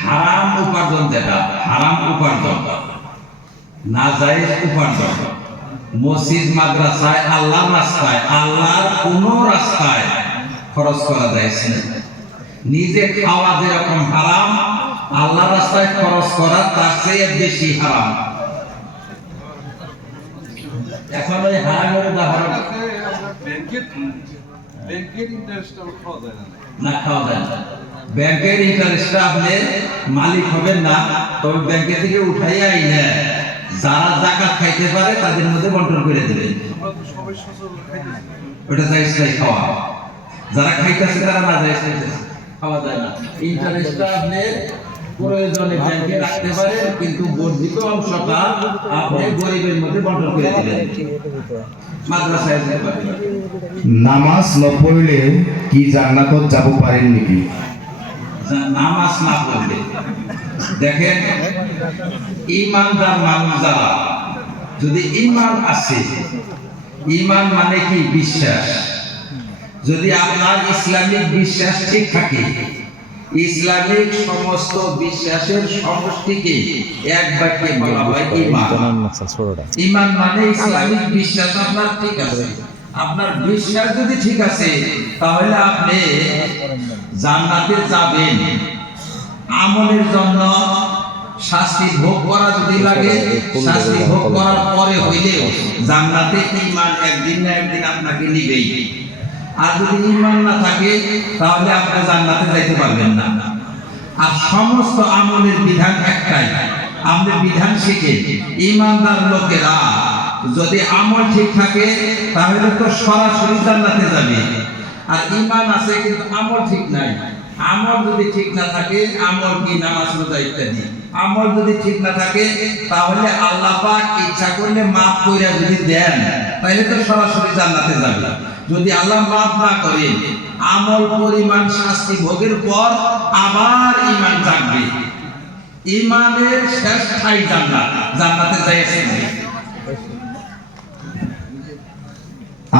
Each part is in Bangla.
হারাম উপার্জন, যেটা হারাম উপার্জন, নাজায়েজ উপার্জন, মসজিদ মাদ্রাসায় আল্লাহর রাস্তায়, আল্লাহর কোন রাস্তায় খরচ করা যায় না। নিজে খাওয়া যেরকম হারাম, আল্লাহর রাস্তায় খরচ করা তার চেয়ে বেশি হারাম। এখন ওই হারামের উদাহরণ, ব্যাংকের ইন্টারেস্ট খাওয়া যায় না, খাওয়া যায় না। ব্যাংকের ইন্টারেস্টটা আপনি মালিক হবেন না, তবে ব্যাংকে থেকে উঠাইয়া আইনা যারা জাকাত খাইতে পারে তাদের মধ্যে বন্টন করে দেবেন। ওটা জায়েজ নাই খাওয়া। যারা খাইতেছে তারা না জায়েজ খাইতেছে, খাওয়া যায় না। ইন্টারেস্টটা আপনি প্রয়োজনে ব্যাংকে রাখতে পারেন, কিন্তু বর্ধিত অংশটা আপনি গরিবের মধ্যে বন্টন করে দিবেন। মাদ্রাসায় যেতে পারেন। নামাজ না পড়লে কি জান্নাতত যাব পারেন নাকি? নামাজ না পড়লে, দেখেন, ঈমানদার মানুষ যারা, যদি ঈমান আছে, ঈমান মানে কি? বিশ্বাস। যদি আপনার ইসলামিক বিশ্বাস ঠিক থাকে, ইসলামিক সমস্ত বিশ্বাসের সমষ্টিকে এক বাক্যে বলা হয় ঈমান। ঈমান মানে ইসলামিক বিশ্বাস আপনার ঠিক আছে। আপনার বিশ্বাস যদি ঠিক আছে, তাহলে আপনি জান্নাতে যাবেন। আমলের জন্য শাস্তি ভোগ করা যদি লাগে, শাস্তি ভোগ করার পরে হইলেও জান্নাতে ঈমান একদিন না একদিন আপনাকে নিবেই। আর যদি ঈমান না থাকে, তাহলে আপনি জান্নাতে যাইতে পারবেন না। আর সমস্ত আমলের বিধান একটাই, আমাদের বিধান শিখে ঈমানদার লোকেরা যদি আমল ঠিক থাকে, তাহলে তো সরাসরি জান্নাতে যাবে। আর ঈমান আছে কিন্তু আমল ঠিক নাই, আমল যদি ঠিক না থাকে, আমল কি? নামাজ রোজা ইত্যাদি। আমল যদি ঠিক না থাকে, তাহলে আল্লাহ পাক ইচ্ছা করলে মাফ কইরা যদি দেন, তাহলে তো সরাসরি জান্নাতে যাবে। যদি আল্লাহ মাফ না করেন, আমল পরিমাণ শাস্তি ভোগের পর আবার ঈমান জাগবে। ঈমানের শেষ ঠাই জান্নাত, জান্নাতে যাইছেন।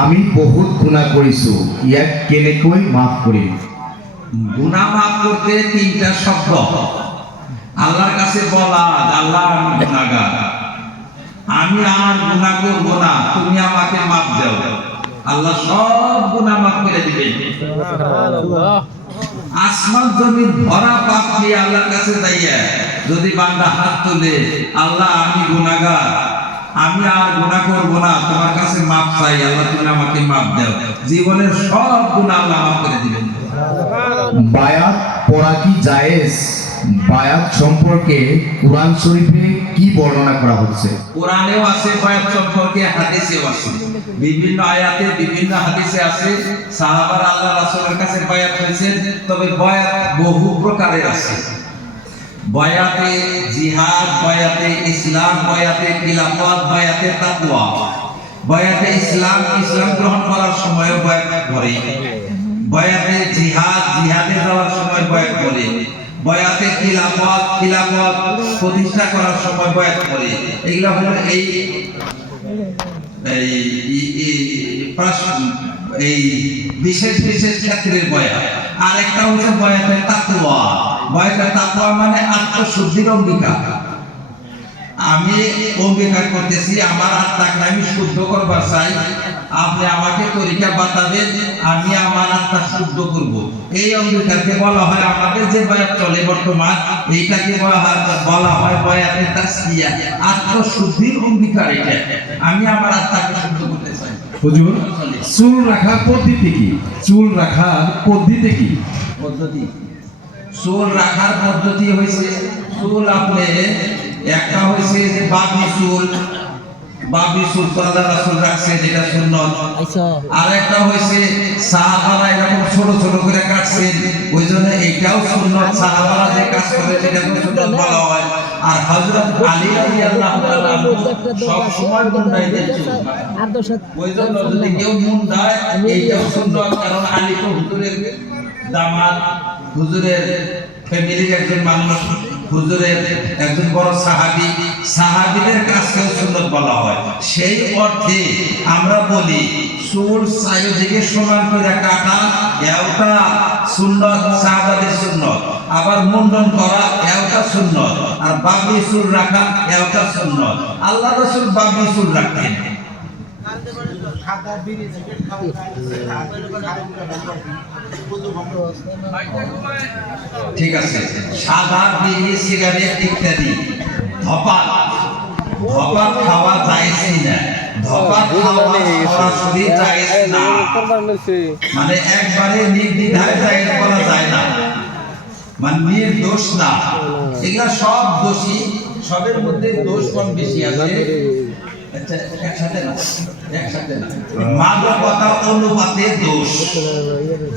আমি বহুত গুনাহ করিছো, ইয়াক কেনেকৈ মাফ করিম? গুনাহ মাফ করতে তিনটা শব্দ আল্লাহর কাছে বলা, আল্লাহ আমি গুনাহগার, আমি আর গুনাহ করব না, তুমি আমাকে মাফ দাও। আল্লাহ সব গুনাহ মাফ করে দিবেন। আসমান জমিন ভরা পাপ নিয়ে আল্লাহর কাছে যাইয়া যদি বান্দা হাত তোলে, আল্লাহ আমি গুনাহগার, আমি আর গুনাহ করব না, তোমার কাছে মাফ চাই, আল্লাহ তুমি আমাকে মাফ দাও, জীবনের সব গুনাহ আল্লাহ মাফ করে দিবেন। বায়াত পড়া কি জায়েজ? বায়াত সম্পর্কে কুরআন শরীফে কি বর্ণনা করা হচ্ছে? কোরআনেও আছে বায়াত সম্পর্কে, হাদিসেও আছে। বিভিন্ন আয়াতে বিভিন্ন হাদিসে আছে সাহাবারা আল্লাহ রাসূলের কাছে বায়াত হয়েছেন। তবে বায়াত বহু প্রকারের আছে। বায়াতে জিহাদ, বায়াতে ইসলাম, বায়াতে খিলাফত, বায়াতে তাকওয়া। বায়াতে ইসলাম, ইসলাম গ্রহণ করার সময় বায়াত করে। বায়াতে জিহাদ, জিহাদে যাওয়ার সময় বায়াত করে। বায়াতে খিলাফত, খিলাফত প্রতিষ্ঠা করার সময় বায়াত করে। এগুলা হলো এই বিশেষ বিশেষ ক্ষেত্রের বয়াত। আর একটা হচ্ছে বয়াতে তাকওয়া। বয়াতে তাকওয়া মানে আত্মশুদ্ধির অঙ্গীকার। আমি অঙ্গীকার করতেছি আমার আত্মাকে আমি শুদ্ধ করবার চাই, আপনি আমাকে তরিকা বাতাবেন, আমি আমার আত্মা শুদ্ধ করব। এই অঙ্গীকারকে বলা হয়, আমাদের যে বয়াত চলে বর্তমান, এইটাকে বলা হয় বয়াতে তাসকিয়া, আত্মশুদ্ধির অঙ্গীকার। এটা আমি আমার আত্মাকে শুদ্ধ করতে চাই। হুজুর, চুল রাখার পদ্ধতি কি? চুল রাখার পদ্ধতি কি? পদ্ধতি, চুল রাখার পদ্ধতি হয়েছে, চুল আপনি একটা হয়েছে যে বাবি চুল, বাবি চুল আল্লাহ রাসূল রাখছে, যেটা সুন্নত। আর একটা হয়েছে সাহাবারা এরকম ছোট ছোট করে কাটছেন, ওই জন্য এটাও সুন্নত। সাহাবারা যে কাজ করে সেটাকে সুন্নত বলা হয়। আর হযরত আলী রাদিয়াল্লাহু তাআলা সব সময় মুন্ডাইতেন চুল, ওই জন্য যদি কেউ মুন্ডায় এইটাও সুন্নত। কারণ আলী তো হুজুরের দামাত, হুজুরের ফ্যামিলির একজন মানুষ। হুজুরের একজন বড় সাহাবী, সাহাবীদের কাছেও সুন্নত বলা হয়। সেই অর্থে আমরা বলি চুল চারিদিকে সমান করে কাটা এটা সুন্নত, সাহাবাদের সুন্নত। আবার মুন্ডন করা এটা সুন্নত, আর বাবি চুল রাখা এটা সুন্নত। আল্লাহ রাসূল বাবি চুল রাখতেন। ঠিক আছে, সাদা বিড়ি সিগারেট ইত্যাদি ধপাত খাওয়া জায়েজ না। ধপাত খাওয়া সরাসরি জায়েজ না, মানে একবারে নির্দ্বিধায় জায়েজ বলা যায় না, মানে নির্দোষ না। এগুলা সব দোষী, সবের মধ্যে দোষ কম বেশি আছে। আচ্ছা, একসাথে না, মাদকতা অনুপাতে দোষ।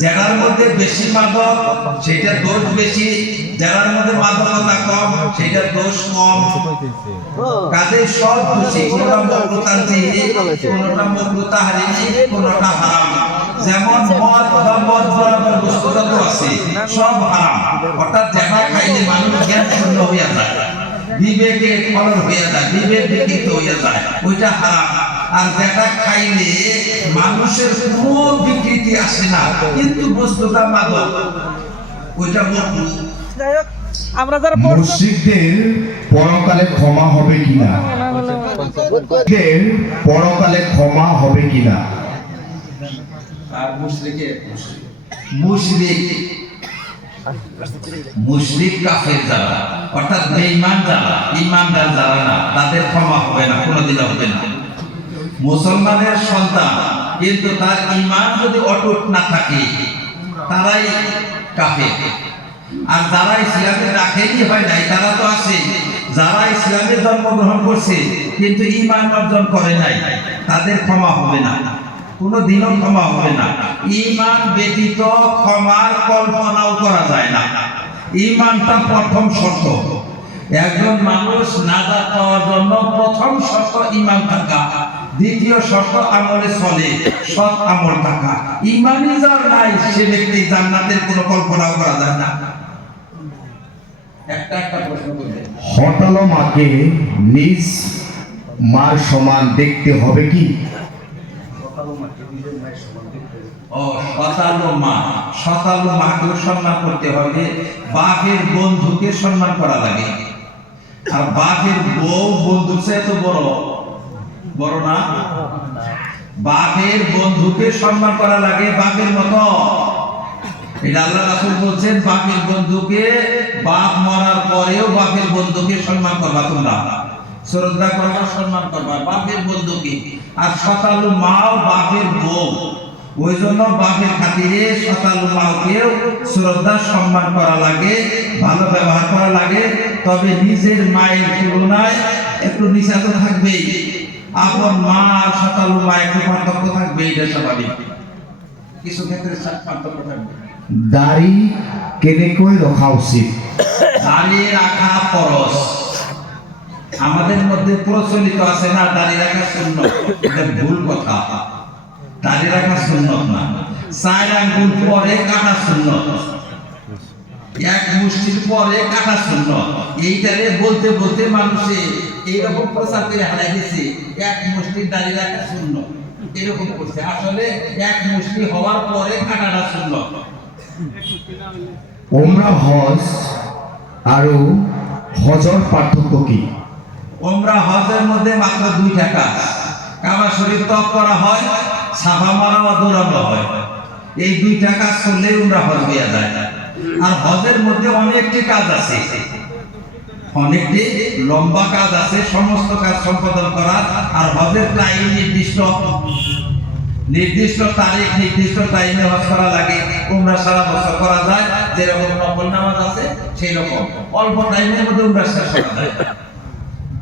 যার মধ্যে বেশি মাদক সেটা দোষ বেশি, যার মধ্যে মাদকতা কম সেটা দোষ কম। কাজে সব দোষী, কোনটা মকরুতানজিহি, কোনটা মকরুতাহরিমি, কোনটা হারাম। যেমন মদ বা মদ বরাবর বস্তু যত আছে সব হারাম, অর্থাৎ যেটা খাইলে মানুষ জ্ঞান শূন্য হইয়া যায়, বিবেকে ফলন হইয়া যায়, বিবেক বিকৃত হইয়া যায়, ওইটা হারাম। আর যেটা খাইলে মানুষের কোনো বিকৃতি আসে না কিন্তু বস্তুটা মাদক, ওইটা মকরুহ। আমরা যারা মুশরিকদের পরকালে ক্ষমা হবে কিনা? পরকালে ক্ষমা হবে কিনা? আর মুশরিক কাফের যারা, অর্থাৎ বেঈমান যারা, ঈমানদার যারা না, তাদের ক্ষমা হবে না, কোনোদিনও হবে না। মুসলমানের সন্তান কিন্তু তার ঈমান যদি অটুট না থাকে তারাই কাফের। আর যারা ইসলামে দাখিলই হয় নাই তারা তো আছে, যারা ইসলামে জন্মগ্রহণ করছে কিন্তু ঈমান অর্জন করে নাই, তাদের ক্ষমা হবে না, কোনোদিনও ক্ষমা হবে না। ঈমান ব্যতীত ক্ষমার কল্পনাও করা যায় না। ঈমানটা প্রথম শর্ত। একজন মানুষ নাজাত পাওয়ার জন্য প্রথম শর্ত ঈমান থাকা, দ্বিতীয় শর্ত আমলে চলে, সৎ আমল থাকা। ঈমানই যার নাই সে ব্যক্তি জান্নাতের কোনো কল্পনাও করা যায় না। একটা প্রশ্ন করবে, হঠালো মাকে নিজ মার সমান দেখতে হবে কি? শতালো মাকেও সম্মান করতে হবে। বাপের বন্ধুকে সম্মান করা লাগে, আর বাপের বউ বন্ধুর চেয়ে তো বড় না। বাপের বন্ধুকে সম্মান করা লাগে বাপের মতো। এটা আল্লাহ রাসূল বলছেন, বাপের বন্ধুকে, বাপ মরার পরেও বাপের বন্ধুকে সম্মান করবা, তোমরা শ্রদ্ধা করবা, সম্মান করবা বাপের বন্ধুকে। আর শতালু মাও বাপের বউ, ওই জন্য বাপের খাতিরে শতালু মাওকেও শ্রদ্ধা সম্মান করা লাগে, ভালো ব্যবহার করা লাগে। তবে নিজের মায়ের তুলনায় একটু নিচা তো থাকবেই, আপন মা আর শতালু মা একটু পার্থক্য থাকবে, এটা স্বাভাবিক, কিছু ক্ষেত্রে পার্থক্য থাকবে। দাড়ি কেনেকৈ রখা উচিত? দাড়ি রাখা ফরজ। আমাদের মধ্যে প্রচলিত আছে না দাড়ি রাখা সুন্নত, এটা ভুল কথা। দাড়ি রাখা সুন্নত না, 4 আঙ্গুল পরে কাটা সুন্নত, এক মুষ্টির পরে কাটা সুন্নত। এইটারে বলতে বলতে মানুষে এইরকম প্রচার করে হারাই দিয়েছে, এক মুষ্টির দাড়ি রাখা সুন্নত, এরকম করছে। আসলে এক মুষ্টি হওয়ার পরে কাটাটা সুন্নত। ওমরা, হজ আর হজর পার্থক্য কি? ওমরা হজের মধ্যে মাত্র 2টা কাজ। কাবা শরীফ তওয়াফ করা হয়, সাফা মারওয়া দৌড়ানো হয়। এই 2টা কাজ করলে ওমরা হজ হয়ে যায়। আর হজের মধ্যে অনেকটি কাজ আছে, অনেকটি লম্বা কাজ আছে, সমস্ত কাজ সম্পাদন করার। আর হজের টাইম নির্দিষ্ট তারিখ, নির্দিষ্ট টাইমে হজ করা লাগে। উমরা সারা বছর করা যায়, যেরকম নফল নামাজ আছে সেই রকম অল্প টাইমের মধ্যে উমরা শেষ করা যায়।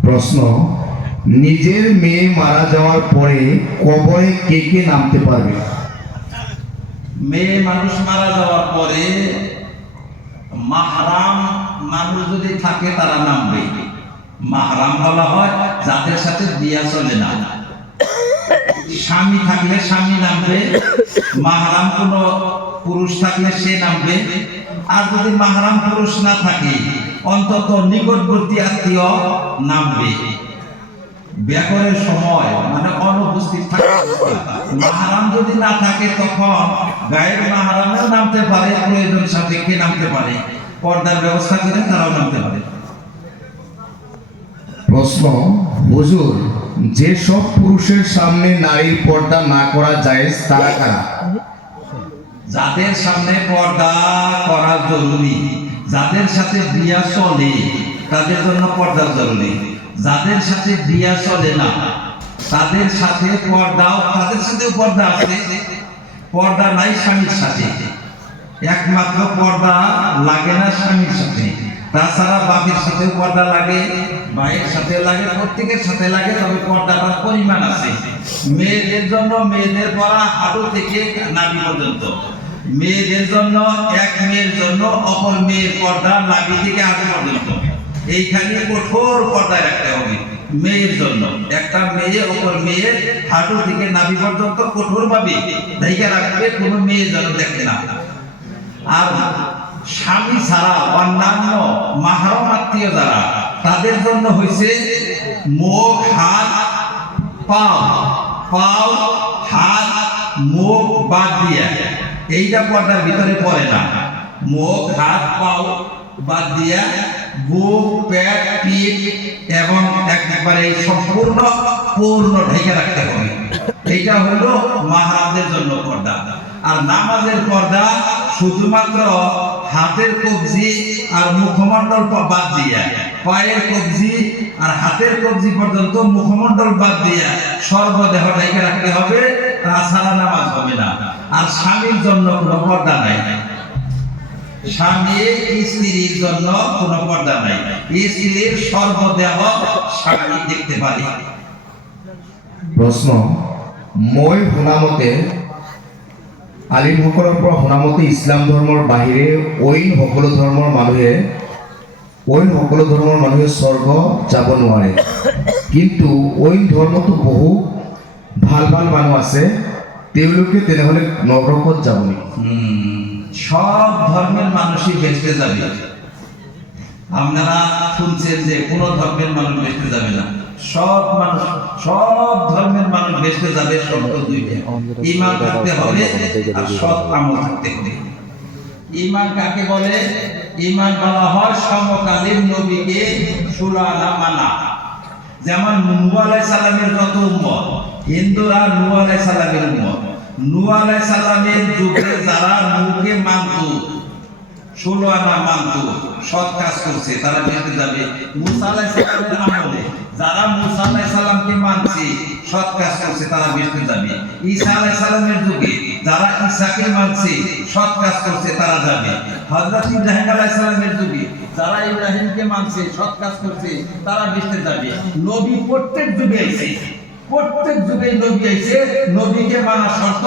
প্রশ্ন, নিজের মেয়ে মারা যাওয়ার পরে কবরে কে কে নামতে পারবে? মেয়ে মানুষ মারা যাওয়ার পরে মাহরাম মানুষ যদি থাকে তারা নামবে। মাহরাম বলা হয় যাদের সাথে বিয়া চলে না। স্বামী থাকলে স্বামী নামবে, মাহরাম কোনো পুরুষ থাকলে সে নামবে। আর যদি মাহরাম পুরুষ না থাকে অন্তত নিকটবর্তী আত্মীয় নামবে। ব্যাকরের সময় মানে অনুপস্থিত থাকে। মাহারাম যদি না থাকে তখন গায়ের মাহারামেও নামতে পারে, প্রয়োজন সাপেক্ষে নামতে পারে, পর্দার ব্যবস্থা করে তারাও নামতে পারে। প্রশ্ন, হুজুর, যে সব পুরুষের সামনে নারীর পর্দা না করা জায়েজ তারা কারা? যাদের সামনে পর্দা করা জরুরি, যাদের সাথে বিয়া চলে তাদের জন্য পর্দা জরুরি। যাদের সাথে বিয়া চলে না তাদের সাথে পর্দাও, তাদের সাথেও পর্দা আছে, পর্দা নাই স্বামীর সাথে। একমাত্র পর্দা লাগে না স্বামীর সাথে, তাছাড়া বাপের সাথেও পর্দা লাগে, ভাইয়ের সাথে লাগে, প্রত্যেকের সাথে লাগে, তবে পর্দাটার পরিমাণ আছে। মেয়েদের জন্য মেয়েদের পড়া হাঁটু থেকে নাভি পর্যন্ত, মেয়েদের জন্য এক মেয়ের জন্য অপর মেয়ের পর্দা নাভি থেকে হাঁটু পর্যন্ত। এইখানে কঠোর পর্দায় রাখতে হবে মেয়ের জন্য। একটা মেয়ে অপর মেয়ের হাঁটু থেকে নাভি পর্যন্ত কঠোর ভাবে ঢেকে রাখবে, কোনো মেয়ে যেন দেখে না। আর স্বামী ছাড়া অন্যান্য মাহরম আত্মীয় যারা, তাদের জন্য হয়েছে মুখ, হাত, পাও, হাত, মুখ বাদ দিয়া, এইটা পর্দার ভিতরে পড়ে না। মুখ, হাত, পাও বাদ দিয়া বুক, পেট, পিঠ এবং একবারে সম্পূর্ণ ঢেকে রাখতে হবে। এইটা হলো মাহরামদের জন্য পর্দা। আর নামাজের পর্দা শুধুমাত্র হাতের কবজি আর মুখমণ্ডল বাদ দিয়া, পায়ের কবজি আর হাতের কবজি পর্যন্ত মুখমণ্ডল বাদ দিয়া সর্বদেহ ঢেকে রাখতে হবে, তাছাড়া নামাজ হবে না। আর স্বামীর জন্য কোনো পর্দা নাই, স্বামী স্ত্রীর জন্য কোনো পর্দা নাই। স্ত্রীর সর্বদেহ স্বামী দেখতে পারে। প্রশ্ন, মই শুনামতে আলিমসকলৰ পৰা শুনামতে ইছলাম ধৰ্মৰ বাহিৰে অইন সকলো ধৰ্মৰ মানুহে স্বৰ্গ যাব নোৱাৰে, কিন্তু অইন ধৰ্মতো বহু ভাল ভাল মানুহ আছে, তেওঁলোকে তেনেহ'লে নৰকত যাব নেকি? সব ধর্মের মানুষই বেঁচতে যাবে। আপনারা শুনছেন যে কোন ধর্মের মানুষ বেঁচতে যাবে না, সব ধর্মের মানুষ বেঁচতে যাবে। শর্ত দুইটা, ঈমান থাকতে হবে আর সৎ আমল থাকতে হবে। ঈমান কাকে বলে? ঈমান বলা হয় সমকালীন নবীকে সুরানা মানা। যেমন নূহ আলাইহিস সালামের যত উম্মত, হিন্দুরা নূহ আলাইহিস সালামের উম্মত। নূহ আলাইহিস সালামের যুগে যারা নূহকে মানত, 16 আনা মানত, সৎ কাজ করছে, তারা বেঁচে যাবে। মুসা আলাইহিস সালামের আমলে যারা মুসা আলাইহিস সালামকে মানছে, সৎ কাজ করছে, তারা বেঁচে যাবে। ঈসা আলাইহিস সালামের যুগে যারা ঈসাকে মানছে, সৎ কাজ করছে, তারা যাবে। হযরত ইব্রাহিম আলাইহিস সালামের যুগে যারা ইব্রাহিমকে মানছে, সৎ কাজ করছে, তারা বেঁচে যাবে। নবী প্রত্যেক যুগে আইছে, প্রত্যেক যুগে নবী আইছে। নবীকে মানা শর্ত,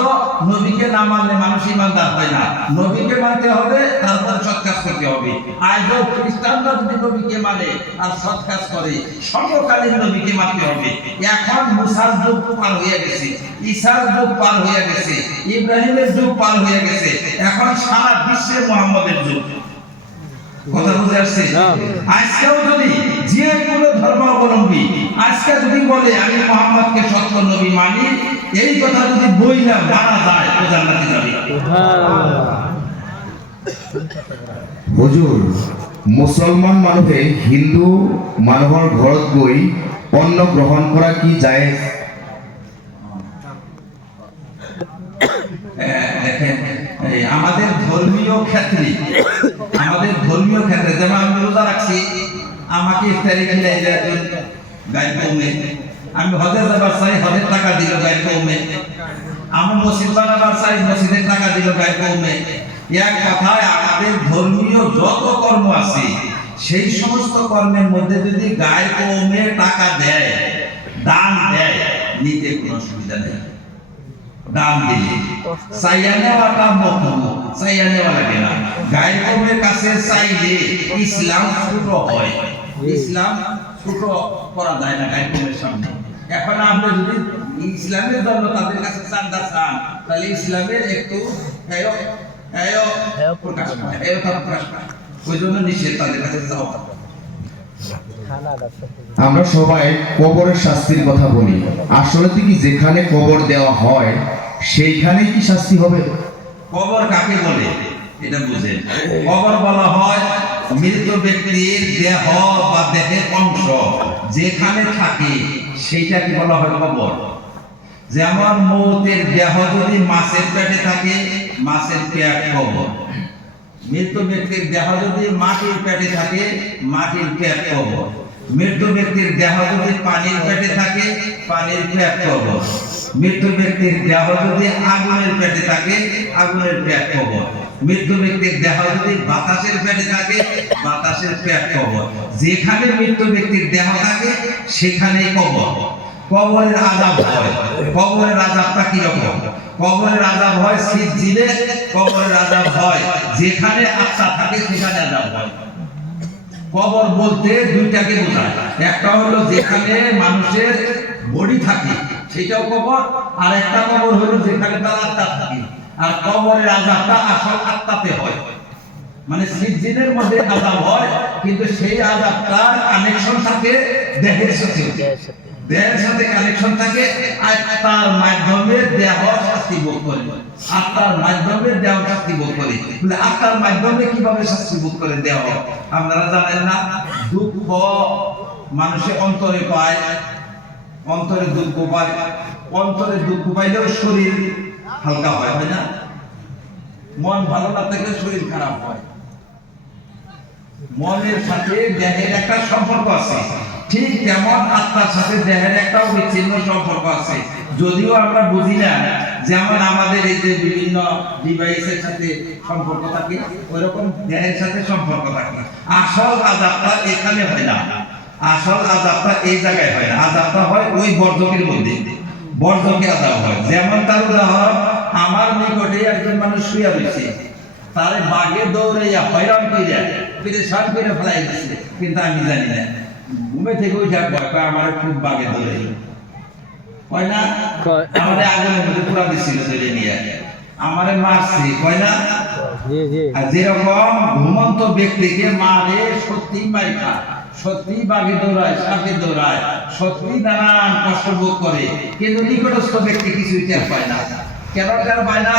নবীকে না মানলে মানুষ ইমানদার হয় না। নবীকে মানতে হবে, তারপর সৎ কাজ করতে হবে। আজও খ্রিস্টানরা যদি নবীকে মানে আর সৎ কাজ করে, সমকালীন নবীকে মানতে হবে। এখন মুসার যুগ পার হয়ে গেছে, ঈসার যুগ পার হয়ে গেছে, ইব্রাহিমের যুগ পার হয়ে গেছে, এখন সারা বিশ্বে মুহাম্মদের যুগ। কথা বুঝে আসছে? আজকেও যদি যে কোনো ধর্মাবলম্বী আজকে যদি বলে আমি মুহাম্মদকে সত্য নবী মানি, এই কথা যদি বইলা মানা যায়, ও জান্নাতে যাবে। হুজুর, মুছলমান মানুহে হিন্দু মানুহৰ ঘৰত গৈ অন্ন গ্ৰহণ কৰা কি জায়েজ? দেখেন, আমাদের ধর্মীয় ক্ষেত্রে যেমন আমি রোজা রাখছি, আমাকে ইফতারি খিলাই দেয় গায়ে কমে, আমি হজের যাবার চাই, হজের টাকা দিল গায়ে কমে, আমি মসজিদ বানাবার চাই, মসজিদের টাকা দিল গায়ে কমে। এক কথায় আমাদের ধর্মীয় যত কর্ম আছে, সেই সমস্ত কর্মের মধ্যে যদি গায়ে কমে টাকা দেয়, দান দেয়, নিতে কোনো অসুবিধা নেই। দান দিলে চাইয়া নেওয়াটা মকরুহ, চাইয়া নেওয়া লাগে না। গায়ের কমের কাছে চাইলে ইসলাম ছোট হয়, ইসলাম ছোট করা যায় না গায়ের কমের সামনে। এখন আপনি যদি ইসলামের জন্য তাদের কাছে চান্দা চান, তাহলে ইসলামের একটু প্রকাশ পায়। ওই জন্য নিষেধ তাদের কাছে যাও। আমরা সবাই কবরের শাস্তির কথা বলি, আসলে কি যেখানে কবর দেওয়া হয় সেইখানেই কি শাস্তি হবে? কবর কাকে বলে এটা বুঝেন। কবর বলা হয় মৃত ব্যক্তির দেহ বা দেহের অংশ যেখানে থাকে সেইটাকে বলা হয় কবর। যেমন মৌতের দেহ যদি মাছের পেটে থাকে, মাছের পেট কবর। মৃত ব্যক্তির দেহ যদি মাটির পেটে থাকে, মাটির পেট কবর। মৃত ব্যক্তির দেহ যদি পানির পেটে থাকে, পানির পেট কবর। মৃত ব্যক্তির দেহ যদি আগুনের পেটে থাকে, আগুনের পেট কবর। মৃত ব্যক্তির দেহ যদি বাতাসের পেটে থাকে, বাতাসের পেট কবর। যেখানে মৃত ব্যক্তির দেহ থাকে সেখানেই কবর। কবরের আযাব হয়। কবরের আযাবটা কি রকম? কবরের আযাব হয় সিজজিলে, কবরের আযাব হয় যেখানে আত্মা থাকে সেখানে আযাব হয়। কবর বলতে দুইটাকে বোঝায়, একটা হলো যেখানে মানুষের বডি থাকে সেটাও কবর, আর একটা কবর হলো যেখানে তার আত্মা থাকে। আর কবরের আযাবটা আসল আত্মাতে হয়, মানে সিজজিনের মধ্যে আযাব হয়, কিন্তু সেই আযাবটার কানেকশন থাকে দেহের সাথে। দেহের সাথে কানেকশন থাকে, আর তার মাধ্যমে দেহ শাস্তি ভোগ করে। আত্মার মাধ্যমে দেহ শাস্তি ভোগ করে। বলে আত্মার মাধ্যমে কিভাবে শাস্তি ভোগ করে দেহ? আপনারা জানেন না, দুঃখ মানুষে অন্তরে পায়, অন্তরে দুঃখ পায়। অন্তরে দুঃখ পাইলেও শরীর হালকা হয়, হয় না? মন ভালো না থাকলে শরীর খারাপ হয়। মনের সাথে দেহের একটা সম্পর্ক আছে, ঠিক তেমন আত্মার সাথে দেহের একটা বিচ্ছিন্ন সম্পর্ক আছে, যদিও আমরা বুঝি না। যেমন আমাদের এই যে বিভিন্ন ডিভাইসের সাথে সম্পর্ক থাকে, ওইরকম দেহের সাথে সম্পর্ক থাকে। আসল আযাবটা এখানে হয় না, আসল আযাবটা এই জায়গায় হয় না। আযাবটা হয় ওই বর্জকের মধ্যে, বর্জকে আযাব হয়। যেমন তার উদাহরণ, আমার নিকটে একজন মানুষ শুয়ে রয়েছে, তারে বাঘে দৌড়াইয়া হয়রান কইরা পেরেশান করে ফেলাই দিচ্ছে, কিন্তু আমি জানি না। ঘুমে থেকে ওই যাক ভয় পায়, আমার খুব বাঘে দৌড়াই হয় না, আমাদের আগুনের মধ্যে পুরা দিচ্ছিল ধরে নিয়ে, আমারে মারছে হয় না। আর যেরকম ঘুমন্ত ব্যক্তিকে মারে সত্যি মাইকা, সত্যি বাঘে দৌড়ায়, সাপে দৌড়ায়, সত্যি নানান কষ্ট ভোগ করে, কিন্তু নিকটস্থ ব্যক্তি কিছুই টের পায় না। কেন টের পায় না?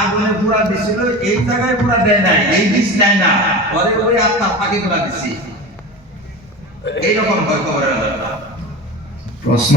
আগুনে পুরা দিছিল, এই জায়গায় পুরা দেয় নাই, এই দিস দেয় না, ওরে ওই আত্মা ফাঁকি পুরা দিছি। এইরকম হয় কবরের আযাব। প্রশ্ন